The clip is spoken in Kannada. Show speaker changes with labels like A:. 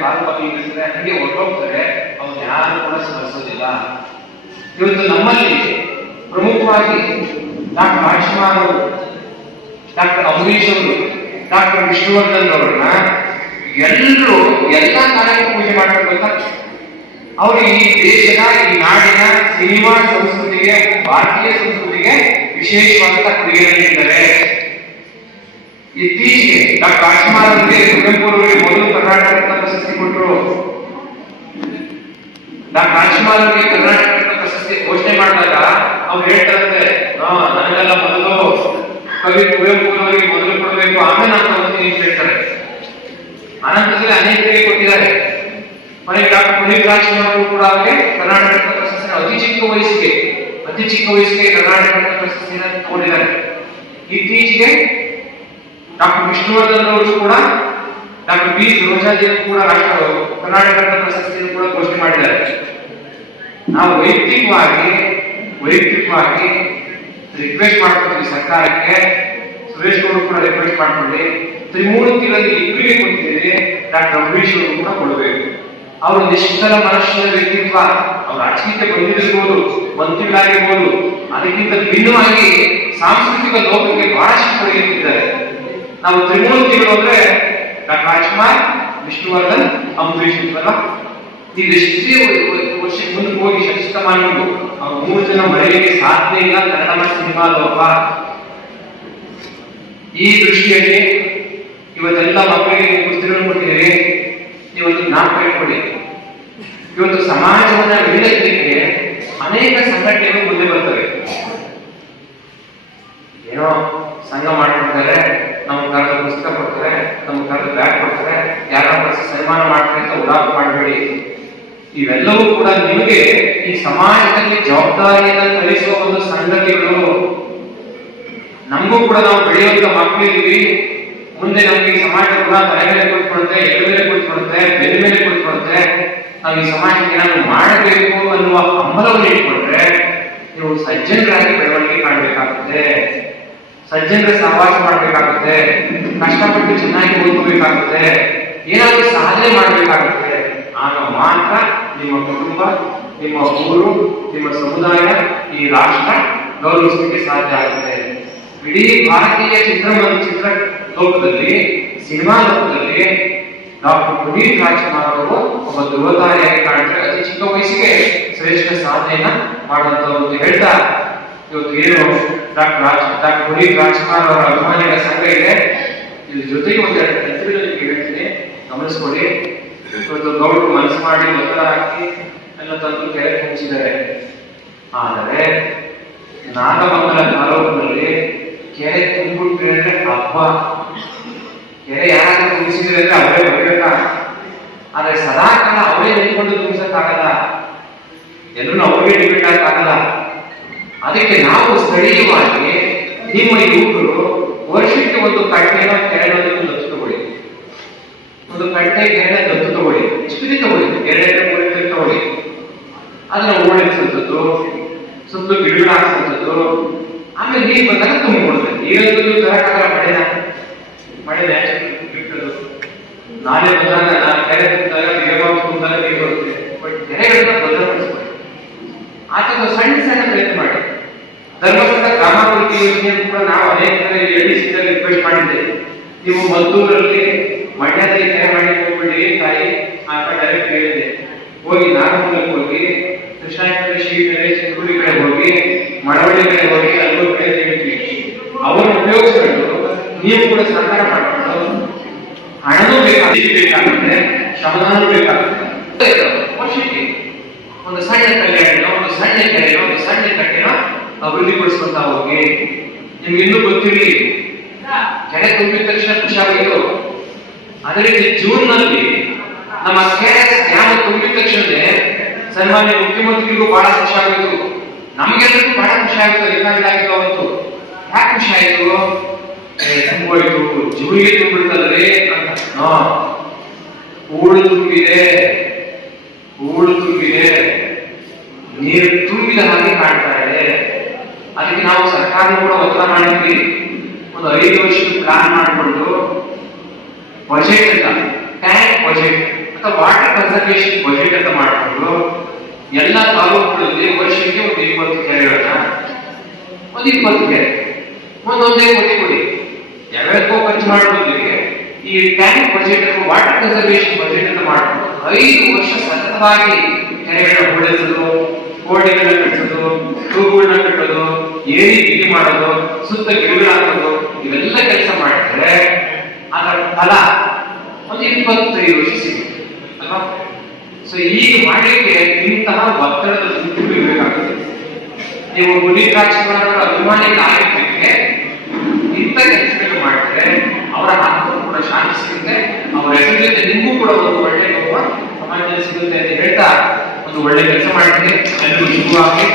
A: ಕಾಲು ಬಾಗಿ ಇಳಿಸಿದ್ರೆ ಹಂಗೆ ಹೊರಟೋಗ್ತಾರೆ, ಅವ್ರು ಯಾರು ಕೂಡ ಸ್ಮರಿಸೋದಿಲ್ಲ. ಇವತ್ತು ನಮ್ಮಲ್ಲಿ ಪ್ರಮುಖವಾಗಿ ಡಾಕ್ಟರ್ ರಾಜ್ಕುಮಾರ್ ಅವರು, ಡಾಕ್ಟರ್ ಅಂಬರೀಶ್ ಅವರು, ಡಾಕ್ಟರ್ ವಿಷ್ಣುವರ್ಧನ್ ಅವರನ್ನ ಎಲ್ಲರೂ ಎಲ್ಲ ಕಾಲಕ್ಕೆ ಪೂಜೆ ಮಾಡ್ತಕ್ಕಂಥ ಅವರು ಈ ದೇಶದ ಈ ನಾಡಿನ ಸಿನಿಮಾ ಸಂಸ್ಕೃತಿಗೆ, ಭಾರತೀಯ ಸಂಸ್ಕೃತಿಗೆ ವಿಶೇಷವಾದಂತಹ ಕೊಡುಗೆ ಇತ್ತೀಚೆಗೆ ಡಾಕ್ಟರ್ ರಾಜ್ಕುಮಾರ್ ಅವರಿಗೆ ಕುವೆಂಪು ಅವರಿಗೆ ಮೊದಲು ಕರ್ನಾಟಕ ರತ್ನ ಪ್ರಶಸ್ತಿ ಕೊಟ್ಟರು ಡಾಕ್ಟರ್ ರಾಜ್ಕುಮಾರ್ ಅವರಿಗೆ ಕರ್ನಾಟಕ ರತ್ನ ಪ್ರಶಸ್ತಿ ಘೋಷಣೆ ಮಾಡಿದಾಗ ಅವ್ರು ಹೇಳ್ತಾರಂತೆ "ಹಾ, ನನಗೆಲ್ಲ ಮೊದಲು ಕವಿ ಕುವೆಂಪು ಅವರಿಗೆ ಮೊದಲು ಕೊಡಬೇಕು ಆಮೇಲೆ ನಾನು ತಗೋತೀನಿ ಅಂತ ಹೇಳ್ತಾರೆ ಅನಂತರದಲ್ಲಿ ಅನೇಕರಿಗೆ ಕೊಟ್ಟಿದ್ದಾರೆ ಕೊನೆಗೆ ಡಾಕ್ಟರ್ ಪುನೀತ್ ರಾಜ್ಕುಮಾರ್ ಅವರು ಕೂಡ ಅವರಿಗೆ ಕರ್ನಾಟಕ ರತ್ನ ಪ್ರಶಸ್ತಿ ಅತಿ ಚಿಕ್ಕ ವಯಸ್ಸಿಗೆ ಅತಿ ಚಿಕ್ಕ ವಯಸ್ಸಿಗೆ ಕರ್ನಾಟಕ ರತ್ನ ಪ್ರಶಸ್ತಿಯನ್ನು ತಗೊಂಡಿದ್ದಾರೆ ಇತ್ತೀಚೆಗೆ ಡಾಕ್ಟರ್ ವಿಷ್ಣುವರ್ಧನ್ ಅವರು ಕೂಡ, ಡಾಕ್ಟರ್ ಬಿ ರೋಜಾದೇವಿ ಕೂಡ ರಾಷ್ಟ್ರ ಕರ್ನಾಟಕ ಪ್ರಶಸ್ತಿಯನ್ನು ಕೂಡ ಘೋಷಣೆ ಮಾಡಿದ್ದಾರೆ. ನಾವು ವೈಯಕ್ತಿಕವಾಗಿ ವೈಯಕ್ತಿಕವಾಗಿ ರಿಕ್ವೆಸ್ಟ್ ಮಾಡ್ಕೊತೀವಿ ಸರ್ಕಾರಕ್ಕೆ, ಸುರೇಶ್ ಗೌಡ ಕೂಡ ರಿಕ್ವೆಸ್ಟ್ ಮಾಡ್ಕೊಳ್ಳಿ. ತ್ರಿಮೂರ್ತಿಗಳಲ್ಲಿ ಇಬ್ಬರಿಗೆ ಕೊಟ್ಟಿದ್ದೀರಿ ಡಾಕ್ಟರ್ ಅಂಬರೀಶ್ ಅವರು ಕೂಡ ಕೊಡಬೇಕು. ಅವರು ನಿಷ್ಕಲ ಮನುಷ್ಯನ ವ್ಯಕ್ತಿತ್ವ, ಅವ್ರ ರಾಜಕೀಯಕ್ಕೆ ಬಂದಿರಬಹುದು ಮಂತ್ರಿಗಳಾಗಿರ್ಬೋದು ಅದಕ್ಕಿಂತ ಭಿನ್ನವಾಗಿ ಸಾಂಸ್ಕೃತಿಕ ಲೋಕಕ್ಕೆ ಬಹಳಷ್ಟು ಕೊಡುಗೆ ನೀಡಿದ್ದಾರೆ. ನಾವು ತ್ರಿಮೂರ್ತಿಗಳು ಅಂದ್ರೆ ಡಾಕ್ಟರ್ ರಾಜ್ಕುಮಾರ್, ವಿಷ್ಣುವರ್ಧನ್, ಅಂಬರೀಷ್ ಇದ್ವಲ್ಲ? ನೀವು ವರ್ಷಕ್ಕೆ ವರ್ಷ ಮುಂದೆ ಹೋಗಿ ಶತಮಾನಗಳು ಆ ಮೂರು ಜನ ಮರೆಯಲಿಕ್ಕೆ ಸಾಧ್ಯ ಇಲ್ಲ, ಕನ್ನಡ ಸಿನಿಮಾ ಲೋಕ ಈ ದೃಷ್ಟಿಯಲ್ಲಿ ಇವತ್ತೆಲ್ಲ ಮಕ್ಕಳಿಗೆ ನೀವು ಪುಸ್ತಕಗಳು ಕೊಟ್ಟಿದ್ದೀರಿ, ಇವತ್ತು ನಾಲ್ಕು ಇಟ್ಕೊಳ್ಳಿ ಇವತ್ತು ಸಮಾಜವನ್ನ ಬೆಳೆಸಲಿಕ್ಕೆ ಅನೇಕ ಸಂಘಟನೆಗಳು ಮುಂದೆ ಬರ್ತವೆ. ಏನೋ ಸಂಘ ಮಾಡ್ಕೊಡ್ತಾರೆ ನಮ್ಗೆ ಕರೆದ ಪುಸ್ತಕ ಕೊಡ್ತಾರೆ ಬ್ಯಾಗ್ ಕೊಡ್ತಾರೆ, ಯಾರೋ ಸನ್ಮಾನ ಮಾಡ್ತಾರೆ ಅಂತ ಉದಾಹರಣೆ ಮಾಡಬೇಡಿ. ಇವೆಲ್ಲವೂ ಕೂಡ ನಿಮಗೆ ಈ ಸಮಾಜದಲ್ಲಿ ಜವಾಬ್ದಾರಿಯನ್ನು ಕಲಿಸುವ ಒಂದು ಸಂಗತಿಗಳು. ನಮಗೂ ಕೂಡ ನಾವು ಬೆಳೆಯುವಂತ ಮಕ್ಕಳಿದ್ದೀವಿ. ಮುಂದೆ ನಮಗೆ ಈ ಸಮಾಜ ಕೂಡ ತಲೆ ಮೇಲೆ ಕೂತ್ಕೊಳುತ್ತೆ ಎಲ್ಲ ಮೇಲೆ ಕೂತ್ಕೊಳುತ್ತೆ ಬೆಲೆ ಮೇಲೆ ಕೂತ್ಕೊಳುತ್ತೆ ನಾವು ಈ ಸಮಾಜಕ್ಕೆ ಏನಾದ್ರು ಮಾಡಬೇಕು ಅನ್ನುವ ಹಂಬಲವನ್ನು ಇಟ್ಕೊಂಡ್ರೆ, ನೀವು ಸಜ್ಜನರಾಗಿ ಬೆಳವಣಿಗೆ ಕಾಣಬೇಕಾಗುತ್ತೆ. ಸಜ್ಜನರ ಸಹವಾಸ ಮಾಡಬೇಕಾಗುತ್ತೆ, ಕಷ್ಟಪಟ್ಟು ಚೆನ್ನಾಗಿ ಓದ್ಕೋಬೇಕಾಗುತ್ತೆ, ಏನಾದ್ರೂ ಸಾಧನೆ ಮಾಡಬೇಕಾಗುತ್ತೆ ಆಗ ಮಾತ್ರ ನಿಮ್ಮ ಕುಟುಂಬ, ನಿಮ್ಮ ಊರು, ನಿಮ್ಮ ಸಮುದಾಯ, ಈ ರಾಷ್ಟ್ರ ಗೌರವಿಸಲಿಕ್ಕೆ ಸಾಧ್ಯ ಆಗುತ್ತೆ. ಇಡೀ ಭಾರತೀಯ ಚಿತ್ರ ಚಿತ್ರ ಲೋಕದಲ್ಲಿ ಸಿನಿಮಾ ಲೋಕದಲ್ಲಿ ಡಾಕ್ಟರ್ ಪುನೀತ್ ರಾಜ್ಕುಮಾರ್ ಅವರು ಒಬ್ಬ ಧ್ರುವತಾರಿಯಾಗಿ ಕಾಣ್ತಾರೆ. ಅತಿ ಚಿಕ್ಕ ವಯಸ್ಸಿಗೆ ಶ್ರೇಷ್ಠ ಸಾಧನೆಯನ್ನ ಮಾಡುವಂತ ಅಂತ ಹೇಳ್ತಾ ಇವತ್ತು ಏನು ಡಾಕ್ಟರ್ ರಾಜ್, ಡಾಕ್ಟರ್ ಪುನೀತ್ ರಾಜ್ಕುಮಾರ್ ಅವರ ಅಭಿಮಾನಿಗಳ ಸಂಘ ಇದೆ. ಇದ್ರ ಜೊತೆಗೆ ಒಂದು ನಿಮಗೆ ಹೇಳ್ತೀನಿ. ಗಮನಿಸ್ಕೊಡಿ ಇವತ್ತು ಗೌಡರು ಮನಸ್ಸು ಮಾಡಿ ಒತ್ತಡ ಹಾಕಿ ಎಲ್ಲ ತಂದು ಕೆರೆ ಹಂಚಿದ್ದಾರೆ ಆದರೆ, ನಾಗಮಂಗಲ ತಾಲೂಕಿನಲ್ಲಿ ಕೆರೆ ತುಂಬಿಟ್ರೆ ಅಂದ್ರೆ ಹಬ್ಬ. ಕೆರೆ ಯಾರು ತುಂಬಿಸಿದ್ರೆ ಅಂದ್ರೆ ಅವರೇ ಬರ್ಬೇಕಾ ಆದ್ರೆ ಸದಾ ಕಾಲ ಅವರೇ ನಿಂತ್ಕೊಂಡು ತುಂಬಿಸಕ್ಕಾಗಲ್ಲ. ಎಲ್ಲರೂ ಅವ್ರಿಗೆ ಡಿಪೆಂಡ್ ಆಗಕ್ಕಾಗಲ್ಲ ಅದಕ್ಕೆ ನಾವು ಸ್ಥಳೀಯವಾಗಿ ನಿಮ್ಮ ಯುವಕರು ವರ್ಷಕ್ಕೆ ಒಂದು ಕಟ್ಟೆನ ಕೆರೆಗಳನ್ನು ದತ್ತು ತಗೊಳ್ಳಿ. ಒಂದು ಕಟ್ಟೆ ಕೆಳಗೆ ದತ್ತು ತಗೊಳ್ಳಿ. ಚಿಕ್ಕದಿ ತಗೊಳ್ಳಿ. ಎರಡೆರಡು ಮೂರು ಎಕರೆ ತಗೊಳ್ಳಿ. ಅದನ್ನ ಓಡಿಸುವಂಥದ್ದು ಸುತ್ತಲೂ ಗಿಡಗಳು ಹಾಕ್ಸುವಂಥದ್ದು ಆಮೇಲೆ ನೀರು ಬಂದಾಗ ನೀರಂತೂ ನೀವು ಮಳೆ ಮಳೆನ? ಮಳೆ ನ್ಯಾಚುರಲ್ ನಾಳೆ ಬಂದಾಗ ನಾನು ಕೆರೆ ತುಂಬಿದಾಗ ನೀರು ತುಂಬಿದಾಗ ನೀರು ಬರುತ್ತೆ. ಬಟ್ ಕೆರೆಗಳನ್ನ ಭದ್ರಪಡಿಸ್ಕೊಳ್ಳಿ. ಆತನ ಸಣ್ಣ ಸಣ್ಣ ಪ್ರಯತ್ನ ಮಾಡಿ. ಗ್ರಾಮಾಭಿವೃದ್ಧಿ ಕೂಡ ನಾವು ಅನೇಕ ಕಡೆ ಸಿದ್ಧಲ್ಲಿ ರಿಕ್ವೆಸ್ಟ್ ಮಾಡಿದ್ದೇವೆ. ನೀವು ಮದ್ದೂರಲ್ಲಿ ಮಂಡ್ಯದಲ್ಲಿ ಕರೆ ಮಾಡಿ ಹೋಗ್ಬಿಡಿ ತಾಯಿ ಅಂತ ಕಡೆ ಡೈರೆಕ್ಟ್ ಹೇಳಿದೆ ಹೋಗಿ ನಾಗಮಂಗಲಕ್ಕೆ ಹೋಗಿ ಕೃಷ್ಣಾಯಕಡೆ ಶ್ರೀಕಡೆ ಚಿಕ್ಕೂರಿ ಕಡೆ ಹೋಗಿ, ಮಳವಳ್ಳಿ ಕಡೆ ಹೋಗಿ ಅಲ್ಲೂ ಕಡೆ ಹೇಳ್ತೀವಿ ಅವರು ಉಪಯೋಗಿಸ್ಕೊಂಡು ನೀವು ಕೂಡ ಸಹಕಾರ ಮಾಡಿಕೊಂಡು ಹಣನೂ ಬೇಕಾಗುತ್ತೆ ಬೇಕಾಗುತ್ತೆ ಶ್ರಮದಾನೂ ಬೇಕಾಗುತ್ತೆ. ವರ್ಷಕ್ಕೆ ಒಂದು ಸಣ್ಣ ಕಲ್ಯಾಣ, ಒಂದು ಸಣ್ಣ ಕಲ್ಯಾಣ ಒಂದು ಸಣ್ಣ ಕಟ್ಟೆನ ಬಗ್ಗೆ ಹೋಗಿ ನಿಮ್ಗೆ ಇನ್ನೂ ಗೊತ್ತಿರಲಿ? ಕೆರೆ ತುಂಬಿದ ತಕ್ಷಣ ಖುಷಿಯಾಗಿತ್ತು. ಅದೇ ರೀತಿ ಜೂನ್ನಲ್ಲಿ ನಮ್ಮ ಕೆರೆ ಡ್ಯಾಮ್ ತುಂಬಿದ ತಕ್ಷಣ ಸನ್ಮಾನ್ಯ ಮುಖ್ಯಮಂತ್ರಿಗೂ ಬಹಳ ಖುಷಿ ಆಗಿತ್ತು ನಮಗೆಲ್ಲರಿಗೂ ಬಹಳ ಖುಷಿ ಆಗಿತ್ತು ಏಕಾಗಿತ್ತು ಅವತ್ತು. ಯಾಕೆ ಖುಷಿ ಆಯಿತು ತುಂಬೋಯ್ತು ಜೂನಿಗೆ ತುಂಬಿಡ್ತಲ್ರಿ ಅಂತ. ಹೂಳು ತುಂಬಿದೆ ಊಳು ತುಂಬಿದೆ. ನೀರು ತುಂಬಿದ ಹಾಗೆ ಕಾಣ್ತಾ ಇದೆ ಅದಕ್ಕೆ ನಾವು ಸರ್ಕಾರ ಕೂಡ ಒತ್ತಡ ಮಾಡಿದ್ವಿ. ಒಂದು ಐದು ವರ್ಷದ ಪ್ಲಾನ್ ಮಾಡಿಕೊಂಡು ಬಜೆಟ್ ಅಂತ ಟ್ಯಾಂಕ್ ಬಜೆಟ್ ಅಥವಾ ವಾಟರ್ ಕನ್ಸರ್ವೇಶನ್ ಬಜೆಟ್ ಅಂತ ಮಾಡಿಕೊಂಡು ಎಲ್ಲ ತಾಲೂಕುಗಳಲ್ಲಿ ವರ್ಷಕ್ಕೆ ಒಂದು ಇಪ್ಪತ್ತು ಕೆರೆಗಳನ್ನ ಒಂದು ಇಪ್ಪತ್ತು ಕೆರೆ. ಒಂದೊಂದೇ ಕೊಡಿ ಕೊಡಿ ಯಾವ್ಯಾವಕ್ಕೋ ಖರ್ಚು ಮಾಡೋದ್ರಿಗೆ ಈ tank budget water conservation budget ಅಂತ ಮಾಡಿಕೊಂಡು ಐದು ವರ್ಷ ಸತತವಾಗಿ ಕೆರೆಗಳನ್ನ ಹೊಡೆಸೋದು ಕೋಟೆಗಳನ್ನ ಕಟ್ಟೋದು ತೂಗುಗಳನ್ನ ಕಟ್ಟೋದು ಏರಿ ಬಿಗಿ ಮಾಡೋದು, ಸುತ್ತ ಗಿಡಗಳು ಹಾಕೋದು, ಇವೆಲ್ಲ ಕೆಲಸ ಮಾಡಿದ್ರೆ ಅದರ ಫಲ ಒಂದು ಇಪ್ಪತ್ತೈದು ವರ್ಷ ಸಿಗುತ್ತೆ, ಅಲ್ವಾ? ಸೊ ಈಗ ಮಾಡಲಿಕ್ಕೆ ಇಂತಹ ಒತ್ತಡದ ದುಡ್ಡು ಬೀಳಬೇಕಾಗುತ್ತೆ ನೀವು ಗುಡಿ ರಾಜಕಾರಣ ಅಭಿಮಾನಿಗಳಾಗಿದ್ದಕ್ಕೆ ಇಂಥ ಕೆಲಸಗಳು ಮಾಡಿದ್ರೆ ಅವರ ಹಕ್ಕು ಕೂಡ ಶಾಂತಿ ಸಿಗುತ್ತೆ, ಅವರ ಹೆಸರು ಜೊತೆ ನಿಮಗೂ ಕೂಡ ಒಂದು ಒಳ್ಳೆ ಗೌರವ ಸಮಾಜದಲ್ಲಿ ಸಿಗುತ್ತೆ ಅಂತ ಹೇಳ್ತಾ ಒಂದು ಒಳ್ಳೆ ಕೆಲಸ ಮಾಡಿದ್ರೆ ಎಲ್ಲರಿಗೂ ಶುಭವಾಗಿ